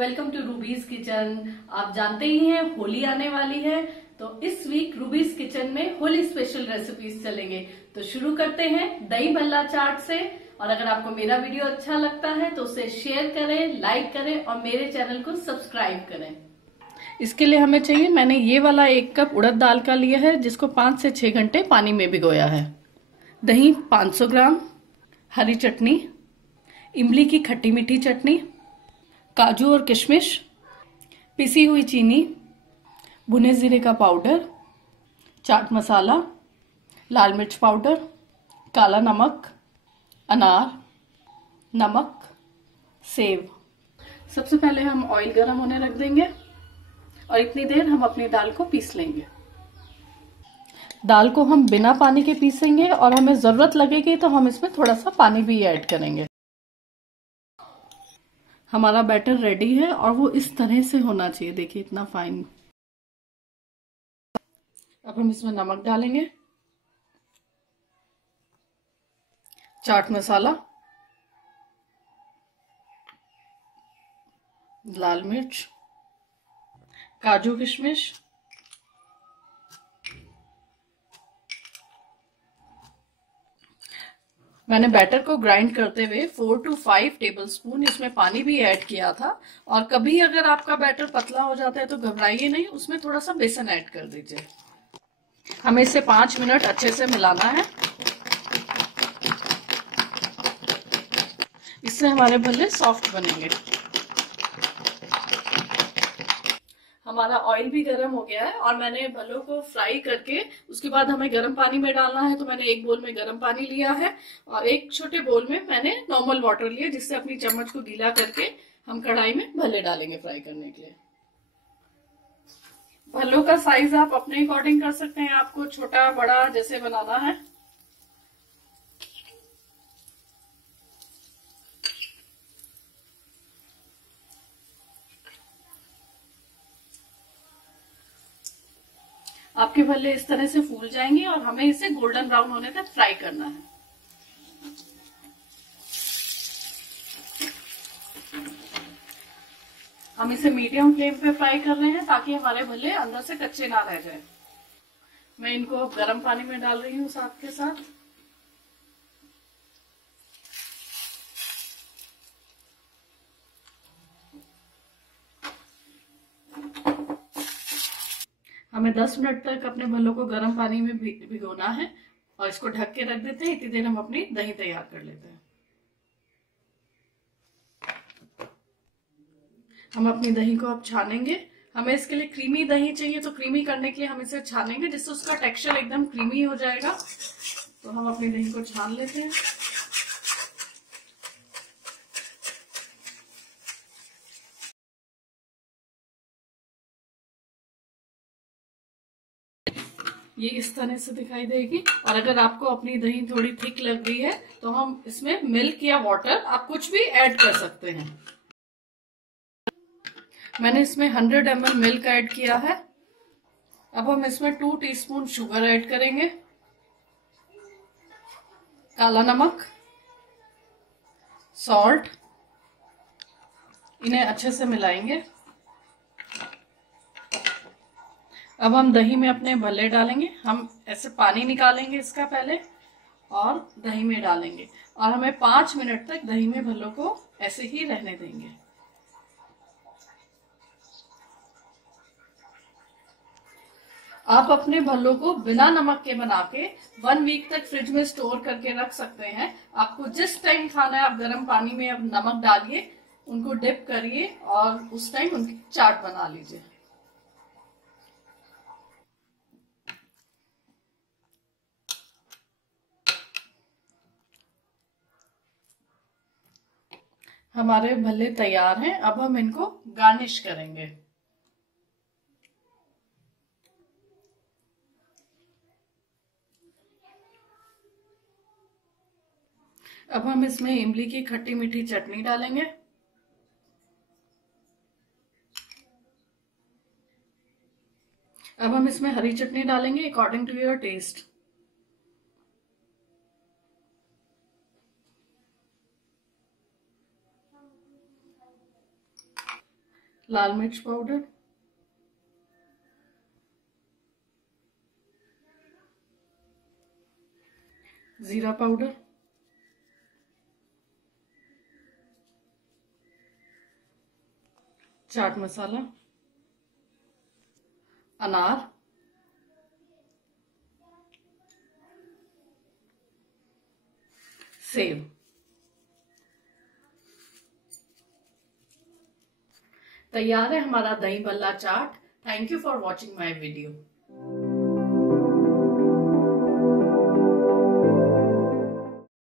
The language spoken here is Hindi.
Welcome to रूबीज kitchen. आप जानते ही हैं होली आने वाली है, तो इस वीक रूबीज किचन में होली स्पेशल रेसिपीज चलेंगे। तो शुरू करते हैं दही भल्ला चाट से। और अगर आपको मेरा वीडियो अच्छा लगता है तो उसे शेयर करें, लाइक करें और मेरे चैनल को सब्सक्राइब करें। इसके लिए हमें चाहिए, मैंने ये वाला 1 कप उड़द दाल का लिया है जिसको 5 से 6 घंटे पानी में भिगोया है। दही 500 ग्राम, हरी चटनी, इमली की खट्टी मीठी चटनी, काजू और किशमिश, पिसी हुई चीनी, भुने जीरे का पाउडर, चाट मसाला, लाल मिर्च पाउडर, काला नमक, अनार, नमक, सेव। सबसे पहले हम ऑयल गर्म होने रख देंगे और इतनी देर हम अपनी दाल को पीस लेंगे। दाल को हम बिना पानी के पीसेंगे और हमें जरूरत लगेगी तो हम इसमें थोड़ा सा पानी भी ऐड करेंगे। हमारा बैटर रेडी है और वो इस तरह से होना चाहिए, देखिए इतना फाइन। अब हम इसमें नमक डालेंगे, चाट मसाला, लाल मिर्च, काजू किशमिश, मैंने बैटर को ग्राइंड करते हुए 4 to 5 टेबलस्पून इसमें पानी भी ऐड किया था। और कभी अगर आपका बैटर पतला हो जाता है तो घबराइए नहीं, उसमें थोड़ा सा बेसन ऐड कर दीजिए। हमें इसे 5 मिनट अच्छे से मिलाना है, इससे हमारे भल्ले सॉफ्ट बनेंगे। हमारा ऑयल भी गर्म हो गया है और मैंने भल्लों को फ्राई करके उसके बाद हमें गर्म पानी में डालना है। तो मैंने एक बोल में गर्म पानी लिया है और एक छोटे बोल में मैंने नॉर्मल वाटर लिया, जिससे अपनी चम्मच को गीला करके हम कढ़ाई में भल्ले डालेंगे फ्राई करने के लिए। भल्लों का साइज आप अपने अकॉर्डिंग कर सकते हैं, आपको छोटा बड़ा जैसे बनाना है। आपके भल्ले इस तरह से फूल जाएंगे और हमें इसे गोल्डन ब्राउन होने तक फ्राई करना है। हम इसे मीडियम फ्लेम पे फ्राई कर रहे हैं ताकि हमारे भल्ले अंदर से कच्चे ना रह जाए। मैं इनको गर्म पानी में डाल रही हूँ साथ के साथ। हमें 10 मिनट तक अपने भल्लों को गर्म पानी में भिगोना है और इसको ढक के रख देते हैं। इतनी देर हम अपनी दही तैयार कर लेते हैं। हम अपनी दही को अब छानेंगे। हमें इसके लिए क्रीमी दही चाहिए, तो क्रीमी करने के लिए हम इसे छानेंगे जिससे उसका टेक्सचर एकदम क्रीमी हो जाएगा। तो हम अपनी दही को छान लेते हैं। ये इस तरह से दिखाई देगी। और अगर आपको अपनी दही थोड़ी थिक लग रही है तो हम इसमें मिल्क या वाटर आप कुछ भी ऐड कर सकते हैं। मैंने इसमें 100 ml मिल्क ऐड किया है। अब हम इसमें 2 टीस्पून शुगर ऐड करेंगे, काला नमक, सॉल्ट, इन्हें अच्छे से मिलाएंगे। अब हम दही में अपने भल्ले डालेंगे। हम ऐसे पानी निकालेंगे इसका पहले और दही में डालेंगे और हमें 5 मिनट तक दही में भल्लों को ऐसे ही रहने देंगे। आप अपने भल्लों को बिना नमक के बना के 1 वीक तक फ्रिज में स्टोर करके रख सकते हैं। आपको जिस टाइम खाना है आप गर्म पानी में अब नमक डालिए, उनको डिप करिए और उस टाइम उनकी चाट बना लीजिए। हमारे भल्ले तैयार हैं। अब हम इनको गार्निश करेंगे। अब हम इसमें इमली की खट्टी मीठी चटनी डालेंगे। अब हम इसमें हरी चटनी डालेंगे अकॉर्डिंग टू योर टेस्ट। लाल मिर्च पाउडर, जीरा पाउडर, चाट मसाला, अनार, सेव। तैयार है हमारा दही भल्ला चाट। Thank you for watching my video.